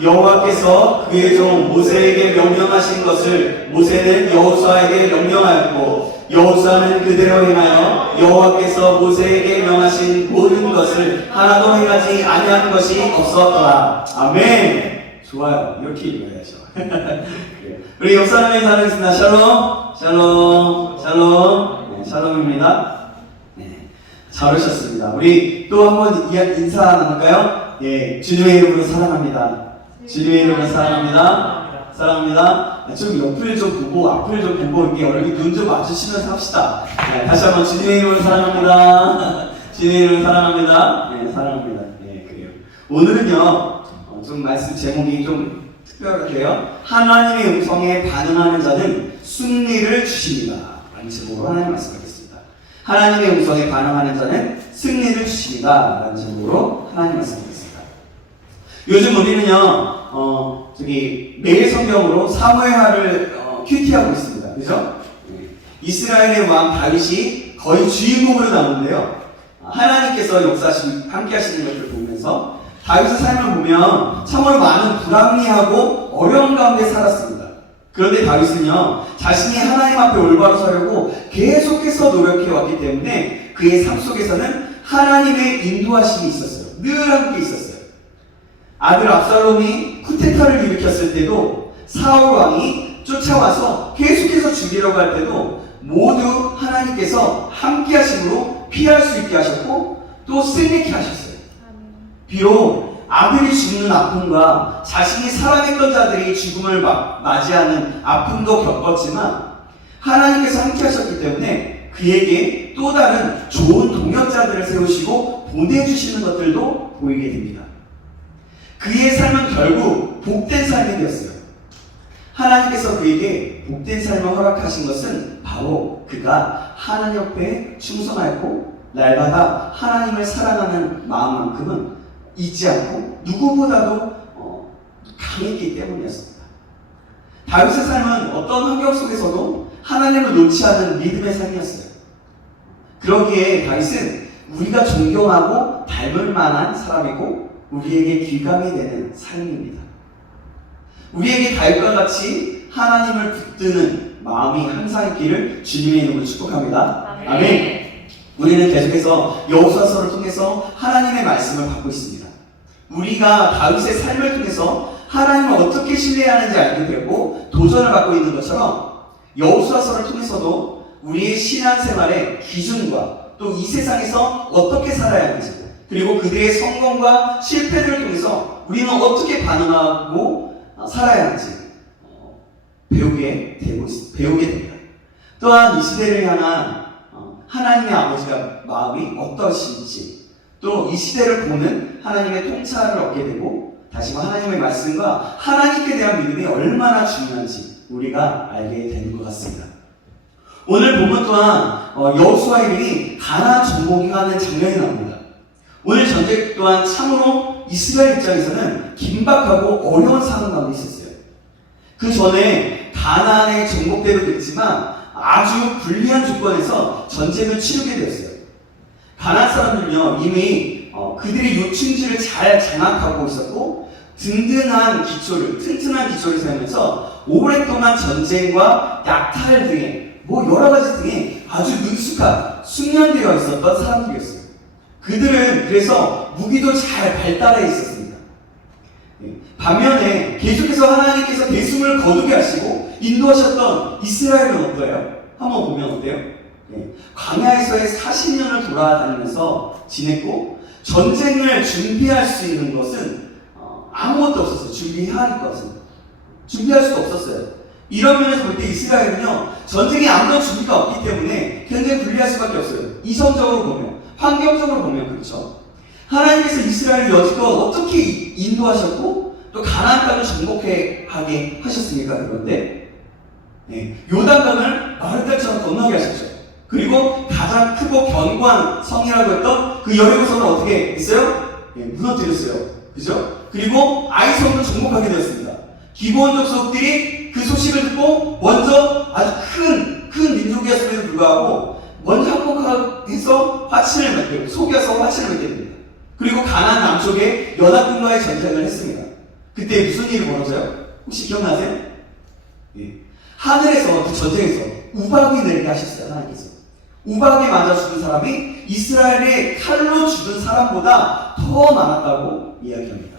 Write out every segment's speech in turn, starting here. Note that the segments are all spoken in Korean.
여호와께서 그의 종 모세에게 명령하신 것을 모세는 여호수아에게 명령하였고 여호수아는 그대로 행하여 여호와께서 모세에게 명하신 모든 것을 하나도 행하지 아니한 것이 없었더라. 아멘. 좋아요. 이렇게 읽어야죠. 우리 옆사람의 사랑했습니다. 샬롬, 샬롬, 샬롬. 네, 샬롬입니다. 네, 잘 오셨습니다. 우리 또 한번 인사 나눌까요? 예, 주님의 이름으로 사랑합니다. 주님의 이름으로 사랑합니다. 사랑합니다. 좀 옆을 좀 보고 앞을 좀 보고 이렇게 얼굴 눈 좀 맞추시면서 합시다. 네, 다시 한번 주님의 이름으로 사랑합니다. 주님의 이름으로 사랑합니다. 네, 사랑합니다. 네, 그래요. 오늘은요. 좀 말씀 제목이 좀 특별한데요. 하나님의 음성에 반응하는 자는 승리를 주십니다. 라는 제목으로 하나님 말씀하겠습니다. 하나님의 음성에 반응하는 자는 승리를 주십니다. 라는 제목으로 하나님 말씀하겠습니다. 요즘 우리는요, 매일 성경으로 사무엘하를 큐티하고 있습니다. 그죠? 이스라엘의 왕 다윗이 거의 주인공으로 나오는데요. 하나님께서 함께 하시는 것을 보면서 다윗의 삶을 보면 참으로 많은 불합리하고 어려운 가운데 살았습니다. 그런데 다윗은요, 자신이 하나님 앞에 올바로 서려고 계속해서 노력해왔기 때문에 그의 삶 속에서는 하나님의 인도하심이 있었어요. 늘 함께 있었어요. 아들 압살롬이 쿠데타를 일으켰을 때도 사울 왕이 쫓아와서 계속해서 죽이려고 할 때도 모두 하나님께서 함께 하심으로 피할 수 있게 하셨고 또 승리케 하셨어요. 비록 아들이 죽는 아픔과 자신이 사랑했던 자들이 죽음을 맞이하는 아픔도 겪었지만 하나님께서 함께 하셨기 때문에 그에게 또 다른 좋은 동역자들을 세우시고 보내주시는 것들도 보이게 됩니다. 그의 삶은 결국 복된 삶이 되었어요. 하나님께서 그에게 복된 삶을 허락하신 것은 바로 그가 하나님 옆에 충성하였고 날마다 하나님을 사랑하는 마음만큼은 잊지 않고 누구보다도 강했기 때문이었습니다. 다윗의 삶은 어떤 환경 속에서도 하나님을 놓지 않은 믿음의 삶이었어요. 그러기에 다윗은 우리가 존경하고 닮을 만한 사람이고 우리에게 귀감이 되는 삶입니다. 우리에게 다윗과 같이 하나님을 붙드는 마음이 항상 있기를 주님의 이름으로 축복합니다. 아멘. 우리는 계속해서 여호수아서를 통해서 하나님의 말씀을 받고 있습니다. 우리가 다윗의 삶을 통해서 하나님을 어떻게 신뢰하는지 알게 되고 도전을 받고 있는 것처럼 여호수아서를 통해서도 우리의 신앙생활의 기준과 또 이 세상에서 어떻게 살아야 하는지 그리고 그들의 성공과 실패를 통해서 우리는 어떻게 반응하고 살아야 하는지 배우게 됩니다. 또한 이 시대를 향한 하나님의 아버지가 마음이 어떠신지 또 이 시대를 보는 하나님의 통찰을 얻게 되고 다시금 하나님의 말씀과 하나님께 대한 믿음이 얼마나 중요한지 우리가 알게 되는 것 같습니다. 오늘 보면 또한 여호수아 이름이 가나안 정복하는 장면이 나옵니다. 오늘 전쟁 또한 참으로 이스라엘 입장에서는 긴박하고 어려운 상황 가운데 있었어요. 그 전에 가나안의 정복대로 됐지만 아주 불리한 조건에서 전쟁을 치르게 되었어요. 가나안 사람들은요 이미 그들의 요충지를 잘 장악하고 있었고 든든한 튼튼한 기초를 세우면서 오랫동안 전쟁과 약탈 등의 여러 가지 등에 아주 능숙한 숙련되어 있었던 사람들이었어요. 그들은 그래서 무기도 잘 발달해 있었습니다. 반면에 계속해서 하나님께서 대승을 거두게 하시고 인도하셨던 이스라엘은 어때요? 한번 보면 어때요? 광야에서의 40년을 돌아다니면서 지냈고 전쟁을 준비할 수 있는 것은 아무것도 없었어요. 준비할 수가 없었어요. 이런 면에서 볼 때 이스라엘은요 전쟁에 아무런 준비가 없기 때문에 굉장히 불리할 수밖에 없어요. 이성적으로 보면, 환경적으로 보면 그렇죠. 하나님께서 이스라엘을 여지껏 어떻게 인도하셨고 또 가나안 땅을 정복하게 하셨습니까? 그런데 요단강을 마을들처럼 건너게 하셨죠. 그리고 가장 크고 견고한 성이라고 했던 그 여리고성을 어떻게 했어요? 무너뜨렸어요. 그죠? 그리고 아이성도 정복하게 되었습니다. 기본적 속들이 그 소식을 듣고 먼저 아주 큰 민족이었음에도 불구하고 먼저 합복해서 속여서 화친을 맺게 됩니다. 그리고 가나안 남쪽에 연합군과의 전쟁을 했습니다. 그때 무슨 일이 벌어져요? 혹시 기억나세요? 예. 하늘에서 그 전쟁에서 우박이 내리게 하셨어요. 하나님께서. 우박이 맞아 죽은 사람이 이스라엘의 칼로 죽은 사람보다 더 많았다고 이야기합니다.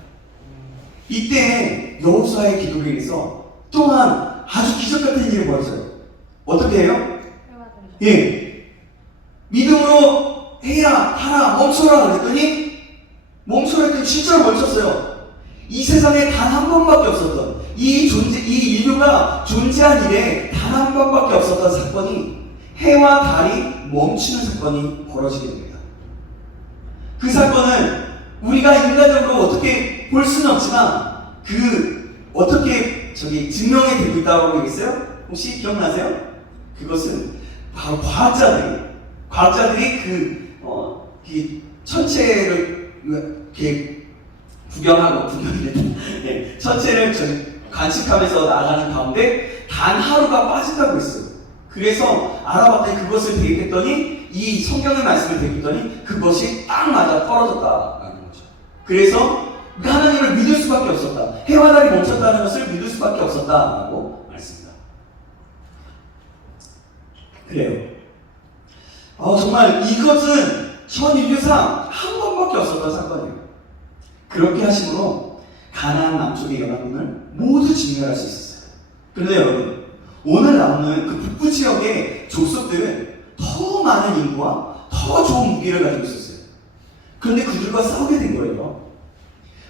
이때 여호수아의 기도를 인해서 또한 아주 기적 같은 일이 벌어져요. 어떻게 해요? 예. 믿음으로 해야 하라 멈춰라 그랬더니 멈춰라 했더니 진짜로 멈췄어요. 이 세상에 단 한 번밖에 없었던 이 인류가 존재한 일에 단 한 번밖에 없었던 사건이 해와 달이 멈추는 사건이 벌어지게 됩니다. 그 사건은 우리가 인간적으로 어떻게 볼 수는 없지만 어떻게 증명이 되고 있다고 얘기했어요? 혹시 기억나세요? 그것은 바로 과학자들이 그 천체를 이렇게 네, 천체를 관측하면서 나가는 가운데 단 하루가 빠진다고 했어요. 그래서 알아봤더니 그것을 대입했더니 이 성경의 말씀을 대입했더니 그것이 딱 맞아 떨어졌다라는 거죠. 그래서 하나님을 믿을 수밖에 없었다. 해와 달이 멈췄다는 것을 믿을 수밖에 없었다라고 말씀합니다. 그래요. 정말 이것은 전 인류상 한 번밖에 없었던 사건이에요. 그렇게 하심으로 가나안 남쪽의 연합군을 모두 진멸할 수 있었어요. 그런데 여러분, 오늘 나오는 그 북부 지역의 족속들은 더 많은 인구와 더 좋은 무기를 가지고 있었어요. 그런데 그들과 싸우게 된 거예요.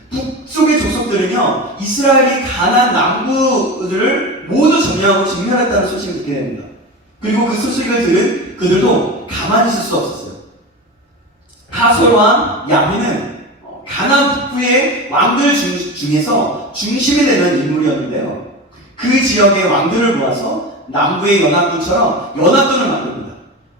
북쪽의 족속들은요, 이스라엘이 가나안 남부들을 모두 점령하고 진멸했다는 소식을 듣게 됩니다. 그리고 그 소식을 들은 그들도 가만히 있을 수 없었어요. 하솔과 야민은 가나안 북부의 왕들 중에서 중심이 되는 인물이었는데요. 그 지역의 왕들을 모아서 남부의 연합군처럼 연합군을 만듭니다.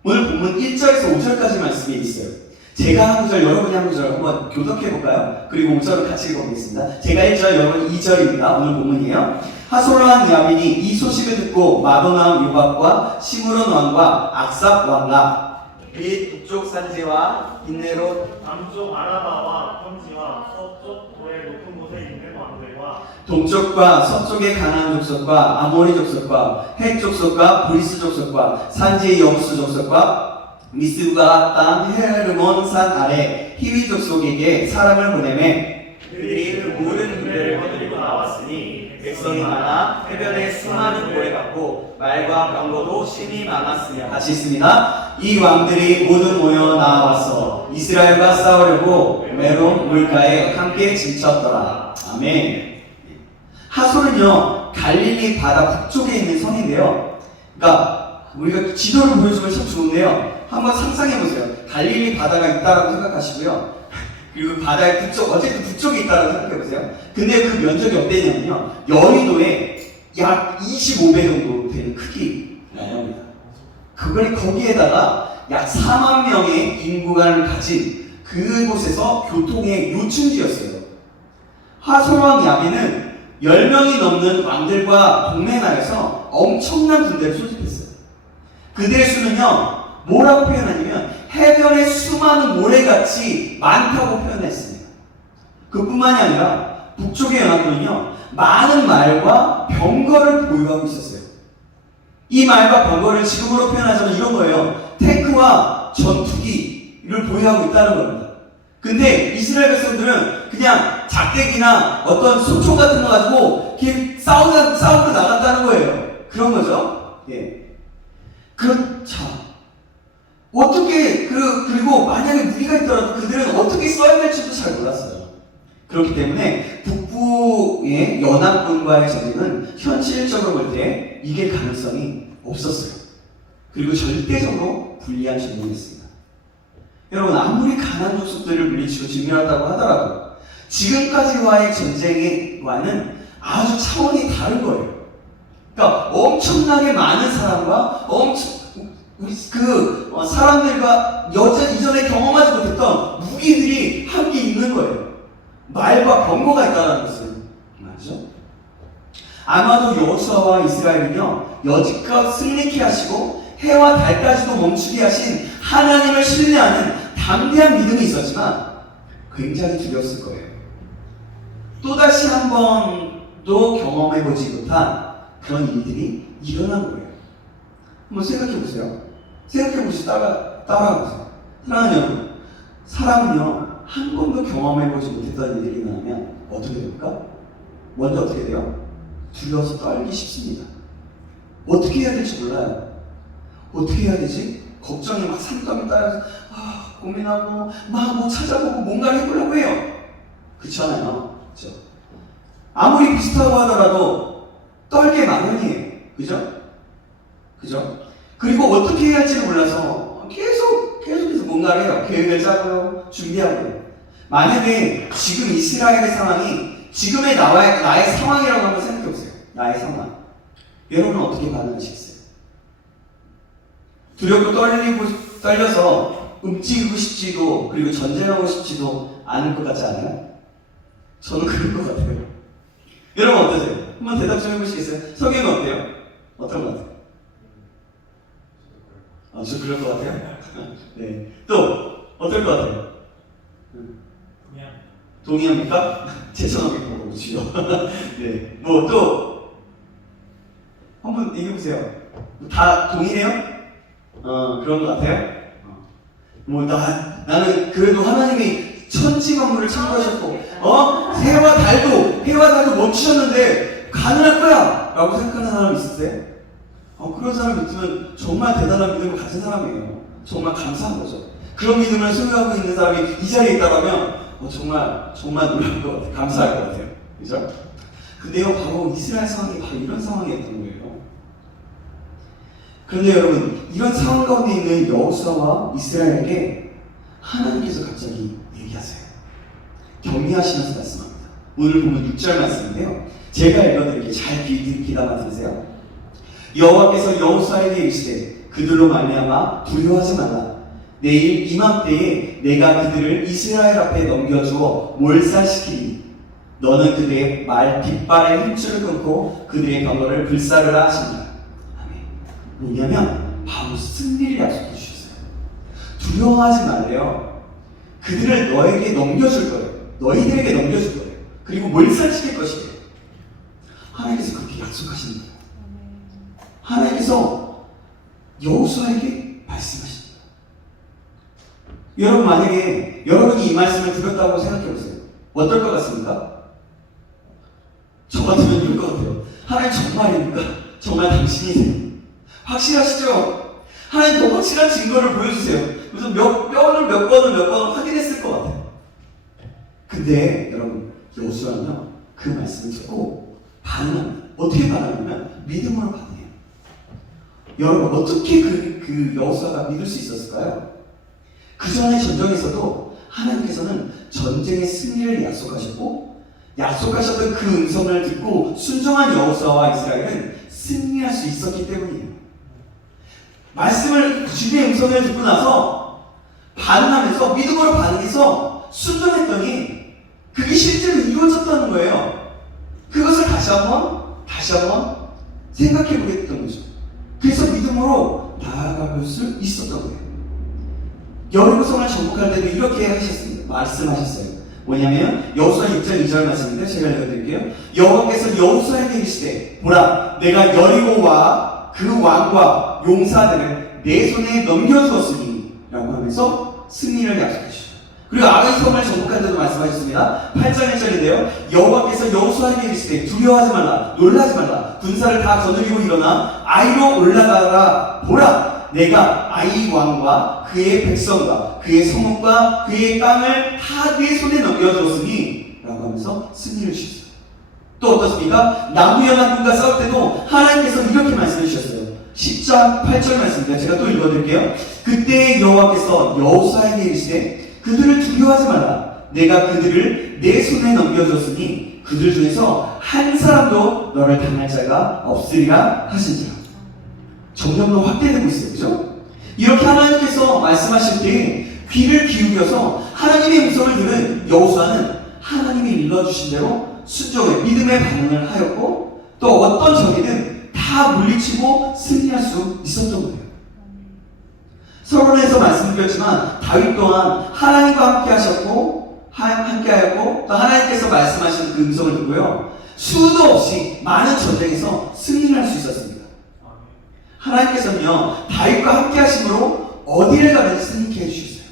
오늘 본문 1절에서 5절까지 말씀이 있어요. 제가 한 구절, 여러분이 한 구절 한번 교독해볼까요? 그리고 5절을 같이 읽어보겠습니다. 제가 1절, 여러분 2절입니다. 오늘 본문이에요. 하솔왕 야민이 이 소식을 듣고 마도나왕 요밥과 시므론 왕과 악삽 왕과 및 북쪽 산지와 인내로 남쪽 아라바와 평지와 서쪽 도의 높은 곳에 있는 왕들과 동쪽과 서쪽의 가나안 족속과 아모리 족속과 헷 족속과 브리스 족속과 산지의 여부스 족속과 미스가 땅 헤르몬 산 아래 히위 족속에게 사람을 보내매 그들이 그 모든 군대를 거느리고 나왔으니 백성이 많아 해변에 수많은 고래 같고 말과 병거도 심히 많았으며 같이 있습니다. 이 왕들이 모두 모여 나와서 이스라엘과 싸우려고 메론 물가에 함께 지쳤더라. 아멘. 하솔은요 갈릴리 바다 북쪽에 있는 성인데요. 그러니까 우리가 지도를 보여주면 참 좋은데요. 한번 상상해 보세요. 갈릴리 바다가 있다라고 생각하시고요. 그리고 바다의 북쪽, 어쨌든 북쪽에 있다고 생각해보세요. 근데 그 면적이 어땠냐면요. 여의도에 약 25배 정도 되는 크기라고 합니다. 거기에다가 약 4만 명의 인구를 가진 그곳에서 교통의 요충지였어요. 하솔왕 야민은 10명이 넘는 왕들과 동맹하여서 엄청난 군대를 소집했어요. 그들의 수는요, 뭐라고 표현하냐면 해변에 수많은 모래같이 많다고 표현했습니다. 그뿐만이 아니라 북쪽의 연합군은요 많은 말과 병거를 보유하고 있었어요. 이 말과 병거를 지금으로 표현하자면 이런 거예요. 탱크와 전투기를 보유하고 있다는 겁니다. 근데 이스라엘 백성들은 그냥 작대기나 어떤 소총 같은 거 가지고 싸우고 나갔다는 거예요. 그런 거죠. 예. 자. 그리고 만약에 무기가 있더라도 그들은 어떻게 써야 될지도 잘 몰랐어요. 그렇기 때문에 북부의 연합군과의 전쟁은 현실적으로 볼 때 이길 가능성이 없었어요. 그리고 절대적으로 불리한 전쟁이었습니다. 여러분, 아무리 가나안 족속들을 물리치고 진멸한다고 하더라도 지금까지와의 전쟁과는 아주 차원이 다른 거예요. 그러니까 엄청나게 많은 사람과 사람들과 이전에 경험하지 못했던 무기들이 함께 있는 거예요. 말과 병거가 있다는 것은 맞죠? 아마도 여호수아와 이스라엘은요 여지껏 승리케 하시고 해와 달까지도 멈추게 하신 하나님을 신뢰하는 담대한 믿음이 있었지만 굉장히 두려웠을 거예요. 또다시 한 번도 경험해보지 못한 그런 일들이 일어난 거예요. 한번 생각해보세요. 생각해보시고 따라가보세요. 사랑하는 여러분, 사람은요 한 번도 경험해보지 못했던 일들이 일어나면 어떻게 됩니까? 먼저 어떻게 돼요? 두려워서 떨기 쉽습니다. 어떻게 해야 될지 몰라요. 어떻게 해야 되지? 걱정이 막 산더미 따라서 고민하고 막 뭐 찾아보고 뭔가를 해보려고 해요. 그렇잖아요. 그렇죠? 아무리 비슷하고 하더라도 떨게 마련이에요. 그죠? 그죠? 그리고 어떻게 해야 할지 몰라서 계속해서 뭔가를 해요. 계획을 짜고요. 준비하고요. 만약에 지금 이스라엘의 상황이 지금의 나의 상황이라고 한번 생각해보세요. 나의 상황. 여러분은 어떻게 반응하시겠어요? 두렵고 떨려서 움직이고 싶지도 그리고 전쟁하고 싶지도 않을 것 같지 않아요? 저는 그럴 것 같아요. 여러분 어떠세요? 한번 대답 좀 해보시겠어요? 성경은 어때요? 어떤 것 같아요? 저 그럴 것 같아요? 네. 또 어떨 것 같아요? 동의합니까? 제천하게 보고 오시죠. 네. 뭐 또 한번 얘기해보세요. 다 동의해요? 그런 것 같아요? 나는 그래도 하나님이 천지 만물을 창조하셨고, 해와 달도 멈추셨는데 가능할 거야! 라고 생각하는 사람 있으세요? 그런 사람 있으면 정말 대단한 믿음을 가진 사람이에요. 정말 감사한 거죠. 그런 믿음을 소유하고 있는 사람이 이 자리에 있다면 정말 놀랄 것 같아요. 감사할 것 같아요. 그죠? 근데요, 바로 이스라엘 상황이 바로 이런 상황이었던 거예요. 그런데 여러분, 이런 상황 가운데 있는 여호수아와 이스라엘에게 하나님께서 갑자기 얘기하세요. 격려하시면서 말씀합니다. 오늘 보면 6절 말씀인데요. 제가 읽어드릴게요. 잘 귀담아 들으세요. 여호와께서 여호수아에게 이르시되 그들로 말미암아 두려워하지 말라. 내일 이맘때에 내가 그들을 이스라엘 앞에 넘겨주어 몰살시키니 너는 그들의 말 빗발의 힘줄을 끊고 그들의 병거를 불사르라 하십니다. 아멘. 뭐냐면 바로 승리를 약속해 주셨어요. 두려워하지 말래요. 그들을 너에게 넘겨줄 거예요. 너희들에게 넘겨줄 거예요. 그리고 몰살시킬 것이에요. 하나님께서 그렇게 약속하시는 거예요. 하나님께서 여호수아에게 말씀하십니다. 여러분 만약에 여러분이 이 말씀을 들었다고 생각해보세요. 어떨 것 같습니까? 저 같으면 이럴 것 같아요. 하나님 정말입니까? 정말 당신이세요? 확실하시죠? 하나님 더 확실한 증거를 보여주세요. 그래서 몇 번을 확인했을 것 같아요. 근데 여러분 여호수아는요 그 말씀을 듣고 반응합니다. 어떻게 반응하냐면 믿음으로 반응해요. 여러분 어떻게 그 여호수아가 믿을 수 있었을까요? 그 전에 전쟁에서도 하나님께서는 전쟁의 승리를 약속하셨던 그 음성을 듣고 순종한 여호수아와 이스라엘은 승리할 수 있었기 때문이에요. 주님의 음성을 듣고 나서 반응하면서 믿음으로 반응해서 순종했더니 그게 실제로 이루어졌다는 거예요. 그것을 다시 한번 생각해 보겠던 거죠. 그래서 믿음으로 나아갈 수 있었던 거예요. 여리고성을 정복할 때도 이렇게 하셨습니다. 말씀하셨어요. 뭐냐면 여호수아 6장 2절 말씀인데 제가 읽어드릴게요. 여호와께서 여호수아에게 이르시되 보라 내가 여리고와 그 왕과 용사들을 내 손에 넘겨주었으니 라고 하면서 승리를 약속해 주셨어요. 그리고 아가이 성을 정복할 때도 말씀하셨습니다. 8장 1절인데요. 여호와께서 여호수아에게 이르시되 두려워하지 말라 놀라지 말라 군사를 다 거느리고 일어나 아이로 올라가라. 보라 내가 아이 왕과 그의 백성과 그의 성읍과 그의 땅을 다 내 손에 넘겨주었으니 라고 하면서 승리를 주셨어요. 또 어떻습니까? 나무연합군과 싸울 때도 하나님께서 이렇게 말씀해 주셨어요. 10장 8절 말씀입니다. 제가 또 읽어드릴게요. 그때 여호와께서 여호수아에게 이르시되 그들을 두려워하지 말라. 내가 그들을 내 손에 넘겨줬으니 그들 중에서 한 사람도 너를 당할 자가 없으리라 하신지라. 점점 더 확대되고 있어요. 그죠? 이렇게 하나님께서 말씀하실 때 귀를 기울여서 하나님의 음성을 들은 여호수아는 하나님이 일러주신 대로 순종의 믿음의 반응을 하였고 또 어떤 적이든 다 물리치고 승리할 수 있었던 거예요. 서론에서 말씀드렸지만 다윗 또한 하나님과 함께 하셨고 함께하였고 또 하나님께서 말씀하신 그 음성을 듣고요. 수도 없이 많은 전쟁에서 승리를 할 수 있었습니다. 하나님께서는요, 다윗과 함께 하심으로 어디를 가든지 승리케 해주셨어요.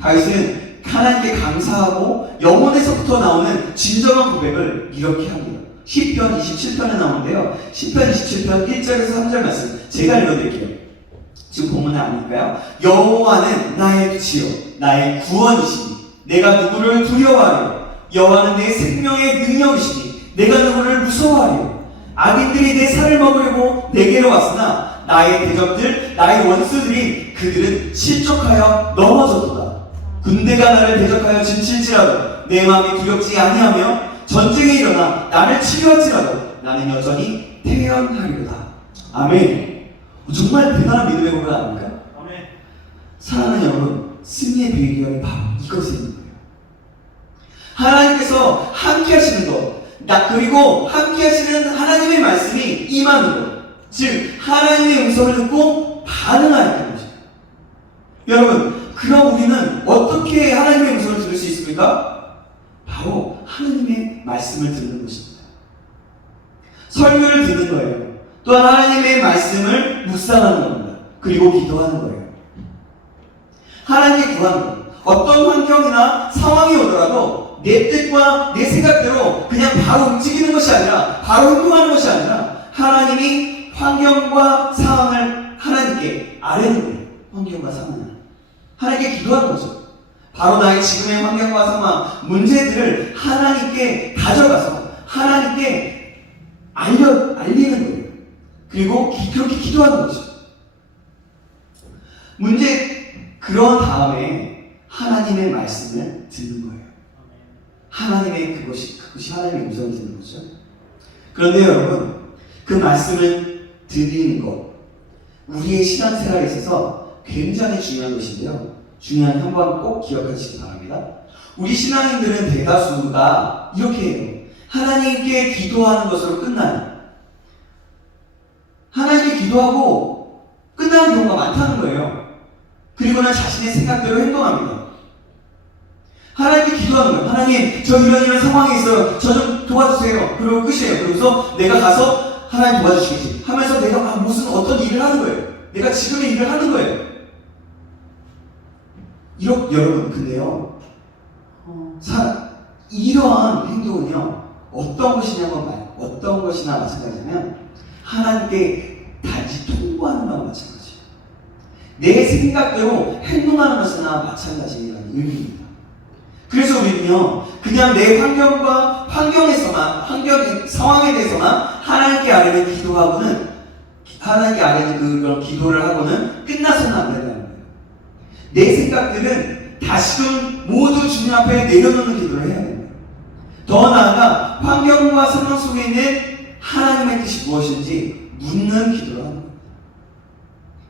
다윗은 하나님께 감사하고 영혼에서부터 나오는 진정한 고백을 이렇게 합니다. 시편 27편에 나오는데요. 시편 27편 1절에서 3절 말씀 제가 읽어드릴게요. 지금 본문에 아닐까요? 여호와는 나의 빛이요 나의 구원이시니 내가 누구를 두려워하려. 여호와는 내 생명의 능력이시니 내가 누구를 무서워하려. 악인들이 내 살을 먹으려고 내게로 왔으나 나의 대적들 나의 원수들이 그들은 실족하여 넘어졌도다. 군대가 나를 대적하여 진칠지라도 내 마음이 두렵지 아니하며 전쟁이 일어나 나를 치료할지라도 나는 여전히 태연하리로다. 아멘. 정말 대단한 믿음의 고백 아닙니까? 아멘. 사랑하는 여러분, 승리의 비결이 바로 이것에 있는 거예요. 하나님께서 함께 하시는 것, 그리고 함께 하시는 하나님의 말씀이 임하는 것, 즉 하나님의 음성을 듣고 반응하는 것이죠. 여러분, 그럼 우리는 어떻게 하나님의 음성을 들을 수 있습니까? 바로 하나님의 말씀을 듣는 것입니다. 설교를 듣는 거예요. 또한 하나님의 말씀을 묵상하는 겁니다. 그리고 기도하는 거예요. 하나님께 구하는 거예요. 어떤 환경이나 상황이 오더라도 내 뜻과 내 생각대로 그냥 바로 움직이는 것이 아니라, 바로 행동하는 것이 아니라, 하나님이 환경과 상황을 하나님께 아뢰는 거예요. 환경과 상황을 하나님께 기도하는 거죠. 바로 나의 지금의 환경과 상황, 문제들을 하나님께 가져가서 하나님께 알리는 거예요. 그리고 그렇게 기도하는 거죠. 그런 다음에 하나님의 말씀을 듣는 거예요. 그것이 하나님의 음성을 듣는 거죠. 그런데 여러분, 그 말씀을 드리는 것, 우리의 신앙생활에 있어서 굉장히 중요한 것인데요. 중요한 한번 꼭 기억하시기 바랍니다. 우리 신앙인들은 대다수가 이렇게 해요. 하나님께 기도하는 것으로 끝나요. 하나님께 기도하고 끝나는 경우가 많다는 거예요. 그리고는 자신의 생각대로 행동합니다. 하나님께 기도하는 거예요. 하나님, 저 이런 상황이 있어요. 저 좀 도와주세요. 그리고 끝이에요. 그러면서 내가 가서 하나님 도와주시겠지 하면서 내가 무슨 어떤 일을 하는 거예요. 내가 지금의 일을 하는 거예요. 여러분, 근데요, 이러한 행동은요, 어떤 것이나 마찬가지냐면 하나님께 단지 통보하는 거나 마찬가지예요. 내 생각대로 행동하는 것이나 마찬가지라는 의미입니다. 그래서 우리는요, 그냥 내 상황에 대해서만 하나님께 아뢰는 기도하고는, 하나님께 아뢰는 그런 기도를 하고는 끝나서는 안 된다는 거예요. 내 생각들은 다시금 모두 주님 앞에 내려놓는 기도를 해야 됩니다. 더 나아가 환경과 상황 속에 있는 하나님의 뜻이 무엇인지 묻는 기도를 하는 겁니다.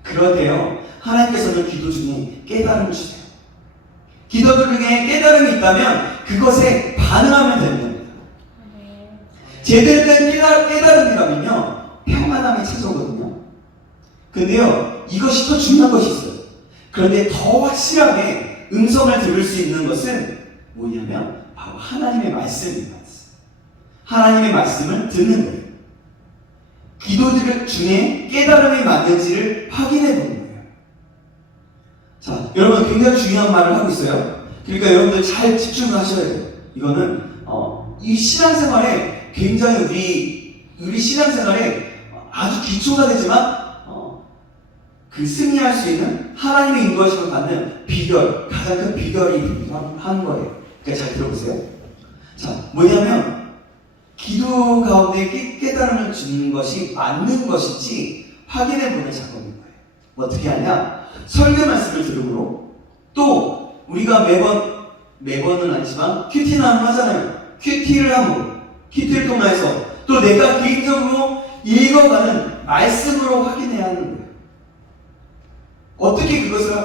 그럴 때요, 하나님께서는 기도 중에 깨달음을 주세요. 기도 중에 깨달음이 있다면 그것에 반응하면 되는 겁니다. 제대로 된 깨달음이라면요, 평안함이 찾아오거든요. 근데요, 이것이 또 중요한 것이 있어요. 그런데 더 확실하게 음성을 들을 수 있는 것은 뭐냐면 바로 하나님의 말씀입니다. 하나님의 말씀을 듣는 거예요. 기도들 중에 깨달음이 맞는지를 확인해 보는 거예요. 자, 여러분, 굉장히 중요한 말을 하고 있어요. 그러니까 여러분들 잘 집중을 하셔야 돼요. 이거는 이 신앙생활에 굉장히 우리 신앙생활에 아주 기초가 되지만 그 승리할 수 있는 하나님의 인도하심을 받는 비결, 가장 큰 비결이 하는 거예요. 그러니까 잘 들어보세요. 자, 뭐냐면 기도 가운데 깨달음을 주는 것이 맞는 것인지 확인해보는 작업인 거예요. 어떻게 하냐? 설교 말씀을 들음으로, 또 우리가 매번은 아니지만 큐티는 하잖아요. 큐티를 함으로, 큐티를 통해서 또 내가 개인적으로 읽어가는 말씀으로 확인해야 하는 거예요. 어떻게 그것을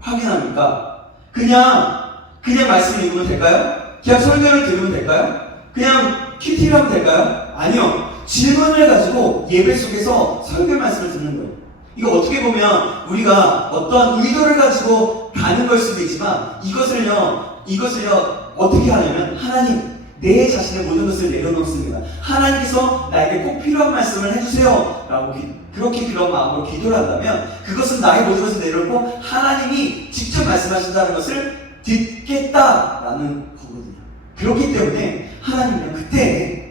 확인합니까? 그냥 말씀을 읽으면 될까요? 그냥 설교를 들으면 될까요? 그냥 큐티를 하면 될까요? 아니요. 질문을 가지고 예배 속에서 설교 말씀을 듣는 거예요. 이거 어떻게 보면 우리가 어떤 의도를 가지고 가는 걸 수도 있지만 이것을요 어떻게 하냐면 하나님 내 자신의 모든 것을 내려놓습니다. 하나님께서 나에게 꼭 필요한 말씀을 해주세요 라고 그렇게 그런 마음으로 기도를 한다면 그것은 나의 모든 것을 내려놓고 하나님이 직접 말씀하신다는 것을 듣겠다라는 거거든요. 그렇기 때문에 하나님은 그때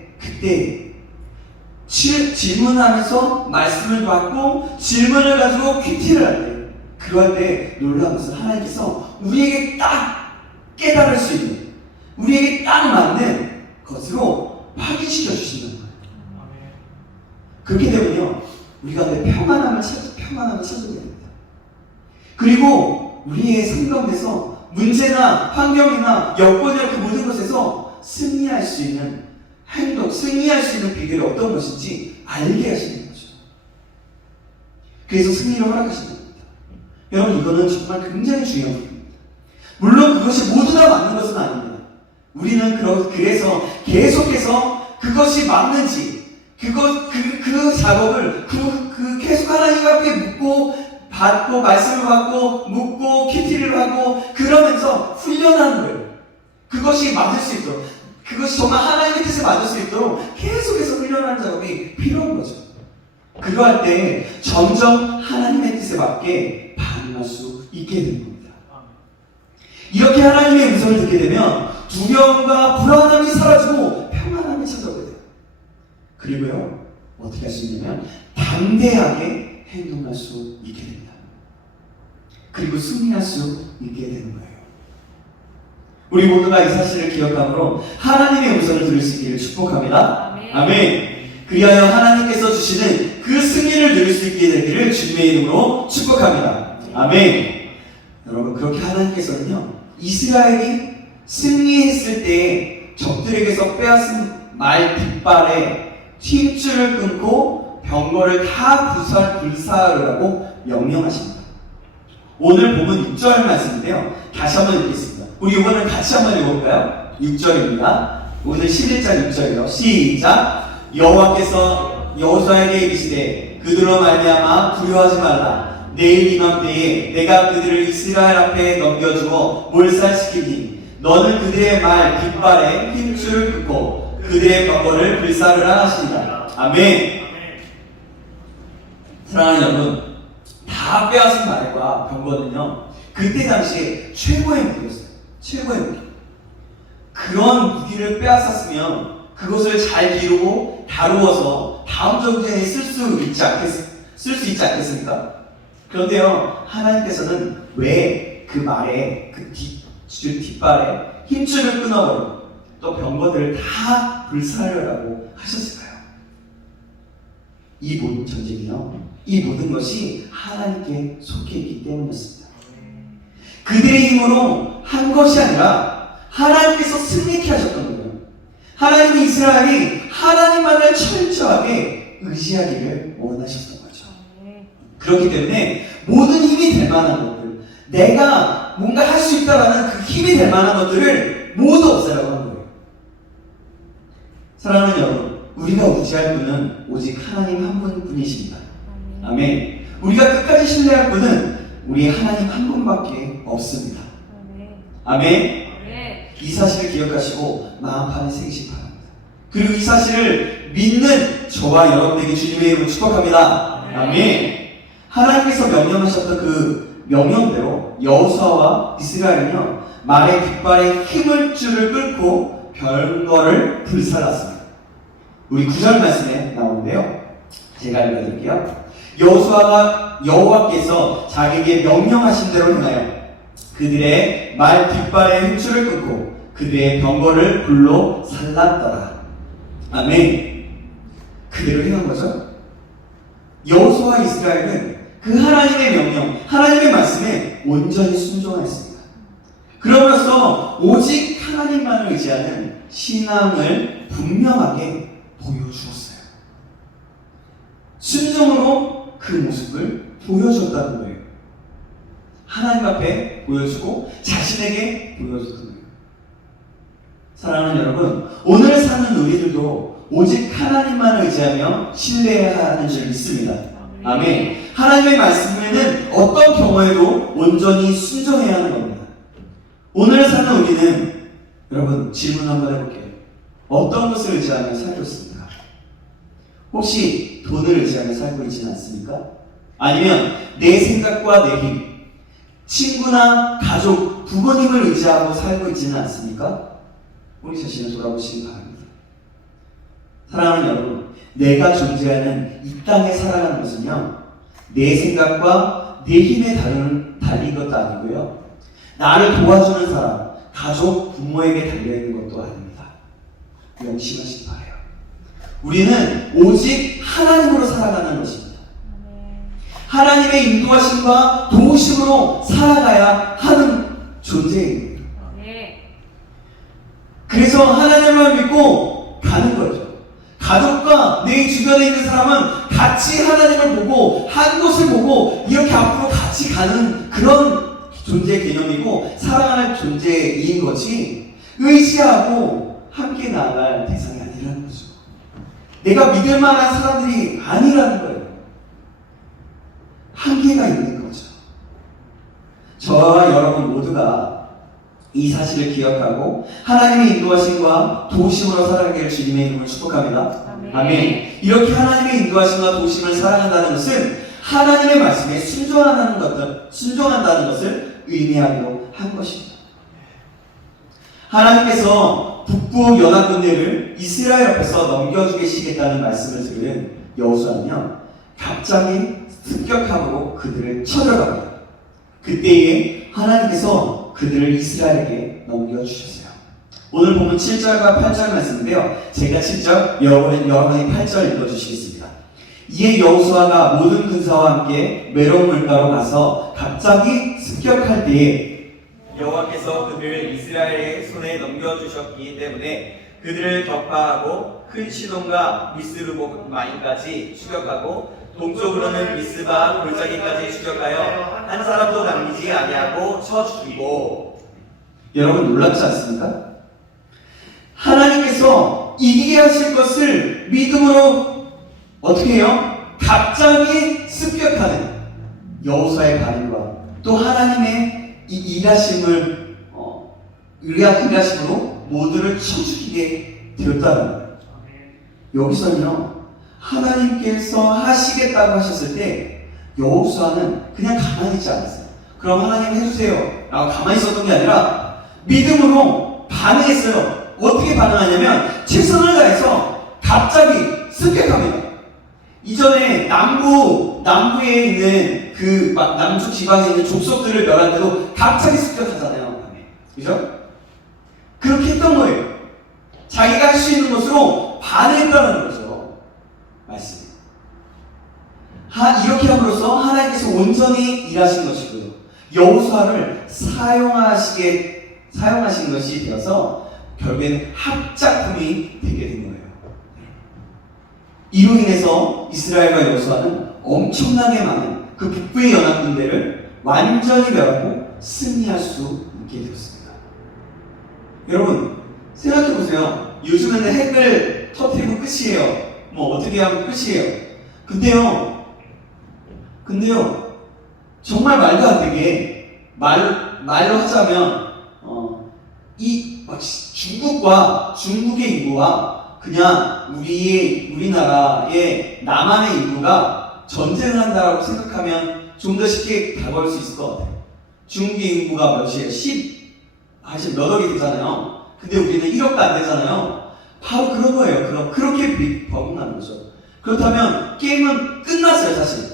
질문하면서 말씀을 받고 질문을 가지고 퀴티를 할 때, 그럴 때 놀라운 것은 하나님께서 우리에게 딱 깨달을 수 있는, 우리에게 딱 맞는 것으로 확인시켜 주신다는 거예요. 그렇기 때문에요, 우리가 내 평안함을 찾아야 됩니다. 그리고 우리의 삶 가운데서 문제나 환경이나 여건이나 그 모든 것에서 승리할 수 있는 행동, 승리할 수 있는 비결이 어떤 것인지 알게 하시는 거죠. 그래서 승리를 허락하시는 겁니다. 여러분, 이거는 정말 굉장히 중요한 부분입니다. 물론 그것이 모두 다 맞는 것은 아닙니다. 우리는 그래서 계속해서 그것이 맞는지, 그 작업을 계속 하나님 앞에 묻고 받고 말씀을 받고 묻고 큐티를 하고 그러면서 훈련하는 거예요. 그것이 맞을 수 있도록, 그것이 정말 하나님의 뜻에 맞을 수 있도록 계속해서 훈련하는 작업이 필요한 거죠. 그러할 때 점점 하나님의 뜻에 맞게 반응할 수 있게 되는 겁니다. 이렇게 하나님의 음성을 듣게 되면 두려움과 불안함이 사라지고 평안함이 찾아오게 돼요. 그리고요, 어떻게 할 수 있냐면 담대하게 행동할 수 있게 됩니다. 그리고 승리할 수 있게 되는 거예요. 우리 모두가 이 사실을 기억함으로 하나님의 음성을 들을 수 있기를 축복합니다. 아멘. 그리하여 하나님께서 주시는 그 승리를 누릴 수 있게 되기를 주님의 이름으로 축복합니다. 아멘. 여러분, 그렇게 하나님께서는요, 이스라엘이 승리했을 때 적들에게서 빼앗은 말 깃발에 힘줄을 끊고 병거를 다 불사르라고 명령하십니다. 오늘 본문 6절 말씀인데요, 다시 한번 읽겠습니다. 우리 이번엔 같이 한번 읽어볼까요? 6절입니다. 오늘 11장 6절이요. 시작. 여호와께서 여호수아에게 이르시되 그들로 말미암아 두려워하지 말라. 내일 이맘때에 내가 그들을 이스라엘 앞에 넘겨주고 몰살시키니 너는 그들의 말 깃발에 힘줄을 끊고 그들의 병거를 불사르라 하시니라. 아멘. 사랑하는 여러분, 다 빼앗은 말과 병거는요, 그때 당시에 최고의 무기였어요. 최고의 무기. 그런 무기를 빼앗았으면 그것을 잘 기르고 다루어서 다음 전쟁에 쓸 수 있지 않겠습니까? 그런데요, 하나님께서는 왜 그 말에 뒷발에 힘줄을 끊어버리고 또 병거들을 다 불사르라고 하셨을까요? 이 모든 전쟁이요, 이 모든 것이 하나님께 속해 있기 때문이었습니다. 그들의 힘으로 한 것이 아니라 하나님께서 승리케 하셨던 거예요. 하나님은 이스라엘이 하나님만을 철저하게 의지하기를 원하셨던 거죠. 그렇기 때문에 모든 힘이 될 만한 것들, 내가 뭔가 할 수 있다라는 그 힘이 될 만한 것들을 모두 없애라고 하는 거예요. 사랑하는 여러분, 우리가 의지할 분은 오직 하나님 한 분뿐이십니다. 아멘. 우리가 끝까지 신뢰할 분은 우리 하나님 한 분밖에 없습니다. 아멘. 이 사실을 기억하시고 마음판에 새기시기 바랍니다. 그리고 이 사실을 믿는 저와 여러분에게 주님의 이름으로 축복합니다. 아멘. 하나님께서 명령하셨던 그 명령대로 여호수아와 이스라엘은요, 말의 깃발에 힘을 줄을 끊고 병거를 불살랐습니다. 우리 9절 말씀에 나오는데요, 제가 읽어드릴게요. 여호와께서 자기에게 명령하신 대로 행하여 그들의 말 깃발에 힘줄을 끊고 그들의 병거를 불로 살랐더라. 아멘. 그대로 행한 거죠. 여호수아와 이스라엘은 그 하나님의 명령, 하나님의 말씀에 온전히 순종하였습니다. 그러면서 오직 하나님만을 의지하는 신앙을 분명하게 보여주었어요. 순종으로 그 모습을 보여줬다는 거예요. 하나님 앞에 보여주고 자신에게 보여줬던 거예요. 사랑하는 여러분, 오늘 사는 우리들도 오직 하나님만을 의지하며 신뢰해야 하는 줄 믿습니다. 아멘. 하나님의 말씀에는 어떤 경우에도 온전히 순종해야 하는 겁니다. 오늘 사는 우리는 여러분, 질문 한번 해볼게요. 어떤 것을 의지하며 살고 있습니까? 혹시 돈을 의지하며 살고 있지는 않습니까? 아니면 내 생각과 내 힘, 친구나 가족, 부모님을 의지하고 살고 있지는 않습니까? 우리 자신을 돌아보시기 바랍니다. 사랑하는 여러분, 내가 존재하는 이 땅에 살아가는 것은요, 내 생각과 내 힘에 달린 것도 아니고요, 나를 도와주는 사람, 가족, 부모에게 달려있는 것도 아닙니다. 명심하시기 바라요. 우리는 오직 하나님으로 살아가는 것입니다. 하나님의 인도하심과 도우심으로 살아가야 하는 존재입니다. 그래서 하나님을 믿고 가는 거죠. 가족과 내 주변에 있는 사람은 같이 하나님을 보고 한 곳을 보고 이렇게 앞으로 같이 가는 그런 존재 개념이고 사랑하는 존재인 거지, 의지하고 함께 나아갈 대상이 아니라는 거죠. 내가 믿을 만한 사람들이 아니라는 거예요. 한계가 있는 거죠. 저와 여러분 모두가 이 사실을 기억하고 하나님의 인도하심과 도우심으로 살아가기를 주님의 이름으로 축복합니다. 아멘. 이렇게 하나님의 인도하심과 도우심을 살아간다는 것은 하나님의 말씀에 순종한다는 것을 의미하기로 한 것입니다. 하나님께서 북부 연합 군대를 이스라엘 앞에서 넘겨주시겠다는 말씀을 들은 여호수아는요, 갑자기 습격함으로 그들을 쳐들어갑니다. 그때에 하나님께서 그들을 이스라엘에게 넘겨주셨어요. 오늘 보면 7절과 8절 말씀인데요, 제가 7절, 여러분이 8절 읽어주시겠습니다. 이에 여호수아가 모든 군사와 함께 메론 물가로 가서 갑자기 습격할 때에 여호와께서 그들을 이스라엘의 손에 넘겨주셨기 때문에 그들을 격파하고 큰 시돈과 미스르보마임까지 추격하고 동쪽으로는 미스바 골짜기까지 추격하여 한 사람도 남기지 아니하고 쳐 죽이고. 여러분 놀랍지 않습니까? 하나님께서 이기게 하실 것을 믿음으로 어떻게 해요? 갑자기 습격하는 여호수아의 반응과 또 하나님의 이 일하심을 일하심으로 모두를 쳐 죽이게 되었다는 거예요. 여기서는요, 하나님께서 하시겠다고 하셨을 때 여호수아는 그냥 가만히 있지 않았어요. 그럼 하나님 해주세요 라고 가만히 있었던 게 아니라 믿음으로 반응했어요. 어떻게 반응하냐면 최선을 다해서 갑자기 습격합니다. 이전에 남부에 있는 그 남쪽 지방에 있는 족속들을 멸할 때도 갑자기 습격하잖아요. 그죠? 그렇게 했던 거예요. 자기가 할 수 있는 것으로 반응했다는 거죠. 말씀. 이렇게 함으로써 하나님께서 온전히 일하신 것이고요, 여호수아를 사용하신 것이 되어서 결국엔 합작품이 되게 된 거예요. 이로 인해서 이스라엘과 여호수아는 엄청나게 많은 그 북부의 연합 군대를 완전히 멸하고 승리할 수 있게 되었습니다. 여러분 생각해 보세요. 요즘에는 핵을 터뜨리고 끝이에요. 뭐 어떻게 하면 끝이에요. 근데요 정말 말도 안 되게 말로 하자면 중국의 인구와 그냥 우리나라의 남한의 인구가 전쟁을 한다라고 생각하면 좀 더 쉽게 다가올 수 있을 것 같아요. 중국의 인구가 몇이에요? 10 몇 억이 되잖아요. 근데 우리는 1억도 안 되잖아요. 바로 그런 거예요. 그렇게 버금가는 거죠. 그렇다면 게임은 끝났어요, 사실.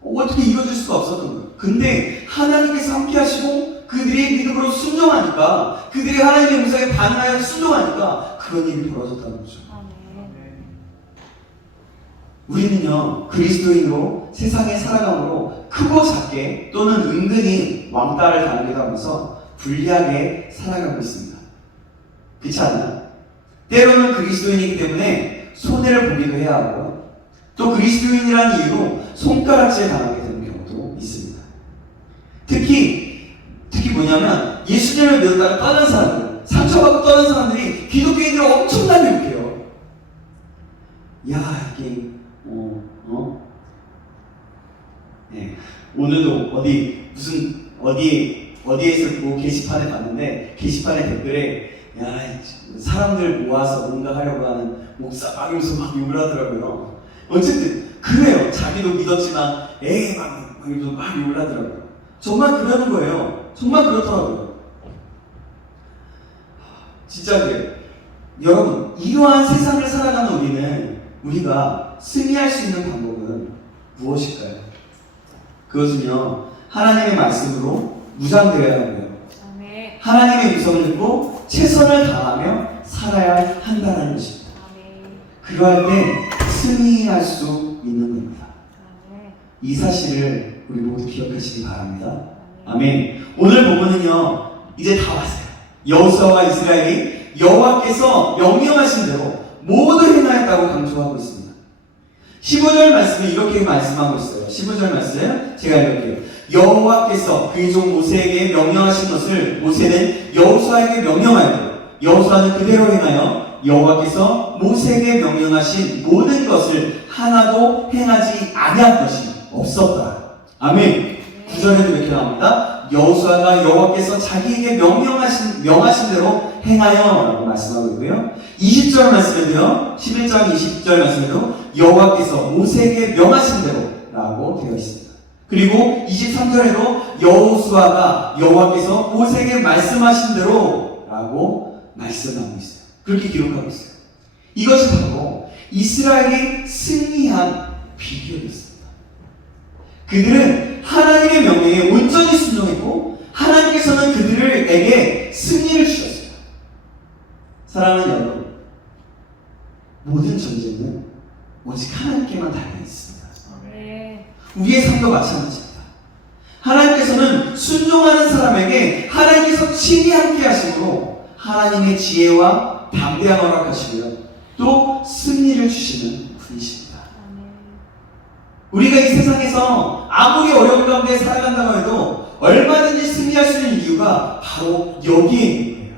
어떻게 이뤄질 수가 없었던 거예요. 근데 하나님께서 함께 하시고 그들의 믿음으로 순종하니까, 그들이 하나님의 음성에 반응하여 순종하니까 그런 일이 벌어졌다는 거죠. 우리는요, 그리스도인으로 세상에 살아감으로 크고 작게 또는 은근히 왕따를 당하기도 하면서 불리하게 살아가고 있습니다. 그렇지 않나요? 때로는 그리스도인이기 때문에 손해를 보기도 해야 하고, 또 그리스도인이라는 이유로 손가락질 당하게 되는 경우도 있습니다. 특히 뭐냐면 예수님을 믿었다가 떠난 사람들, 상처받고 떠난 사람들이 기독교인들을 엄청나게 욕해요. 야, 이게 네. 오늘도 어디에서 뭐 게시판에 봤는데, 게시판에 댓글에 사람들 모아서 뭔가 하려고 하는 목사 막 이러면서 막 욕을 하더라고요. 어쨌든 그래요. 자기도 믿었지만 이러면서 막 욕을 하더라고요. 정말 그러는 거예요. 정말 그렇더라고요. 진짜 그래요. 여러분, 이러한 세상을 살아가는 우리가 승리할 수 있는 방법은 무엇일까요? 그것은요, 하나님의 말씀으로 무장되어야 하고요. 하나님의 음성을 듣고 최선을 다하며 살아야 한다는 것입니다. 그러할 때 승리할 수 있는 겁니다. 이 사실을 우리 모두 기억하시기 바랍니다. 아멘. 오늘 본문은요, 이제 다 왔어요. 여호수아와 이스라엘이 여호와께서 명령하신 대로 모두 행하였다고 강조하고 있습니다. 15절 말씀은 이렇게 말씀하고 있어요. 15절 말씀 제가 읽을게요. 여호와께서 그의 종 모세에게 명령하신 것을 모세는 여호수아에게 명령하였고 여호수아는 그대로 행하여 여호와께서 모세에게 명령하신 모든 것을 하나도 행하지 아니한 것이 없었다. 아멘. 9절에도 이렇게 나옵니다. 여호수아가 여호와께서 자기에게 명하신 대로 행하여 라고 말씀하고 있고요. 20절 말씀에도요, 11장 20절 말씀에도 여호와께서 모세에게 명하신 대로 라고 되어 있습니다. 그리고 23절에도 여호수아가 여호와께서 모세에게 말씀하신 대로 라고 말씀하고 있어요. 그렇게 기록하고 있어요. 이것이 바로 이스라엘이 승리한 비결이었습니다. 그들은 하나님의 명령에 온전히 순종했고 하나님께서는 그들에게 승리를 주셨어요. 사랑하는 여러분, 모든 전쟁은 오직 하나님께만 달려있습니다. 우리의 삶도 마찬가지입니다. 하나님께서는 순종하는 사람에게 하나님께서 친히 함께 하시므로 하나님의 지혜와 담대함을 허락하시고요, 또 승리를 주시는 분이십니다. 우리가 이 세상에서 아무리 어려운 가운데 살아간다고 해도 얼마든지 승리할 수 있는 이유가 바로 여기에 있는 거예요.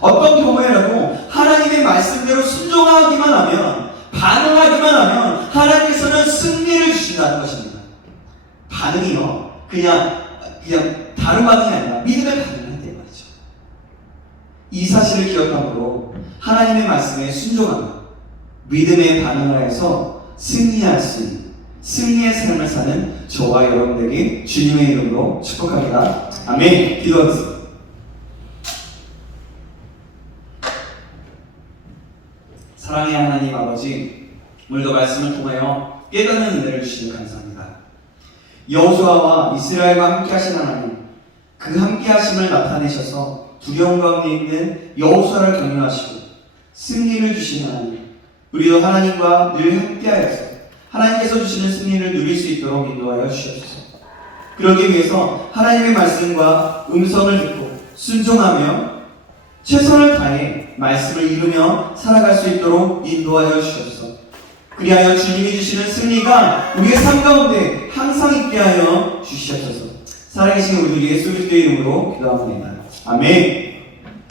어떤 경우에라도 하나님의 말씀대로 순종하기만 하면, 반응하기만 하면 하나님께서는 승리를 주신다는 것입니다. 반응이요, 그냥 다른 반응이 아니라 믿음의 반응을 할 때 말이죠. 이 사실을 기억함으로 하나님의 말씀에 순종하며 믿음의 반응을 해서 승리할 수 있는 승리의 삶을 사는 저와 여러분에게 주님의 이름으로 축복합니다. 아멘. 기도하겠습니다. 사랑의 하나님 아버지, 오늘도 말씀을 통하여 깨닫는 은혜를 주시니 감사합니다. 여호수아와 이스라엘과 함께 하신 하나님, 그 함께 하심을 나타내셔서 두려움 가운데 있는 여호수아를 격려하시고 승리를 주신 하나님, 우리도 하나님과 늘 함께하여서 하나님께서 주시는 승리를 누릴 수 있도록 인도하여 주시옵소서. 그러기 위해서 하나님의 말씀과 음성을 듣고 순종하며 최선을 다해 말씀을 이루며 살아갈 수 있도록 인도하여 주시옵소서. 그리하여 주님이 주시는 승리가 우리의 삶 가운데 항상 있게 하여 주시옵소서. 살아계신 우리 예수 그리스도의 이름으로 기도합니다. 아멘.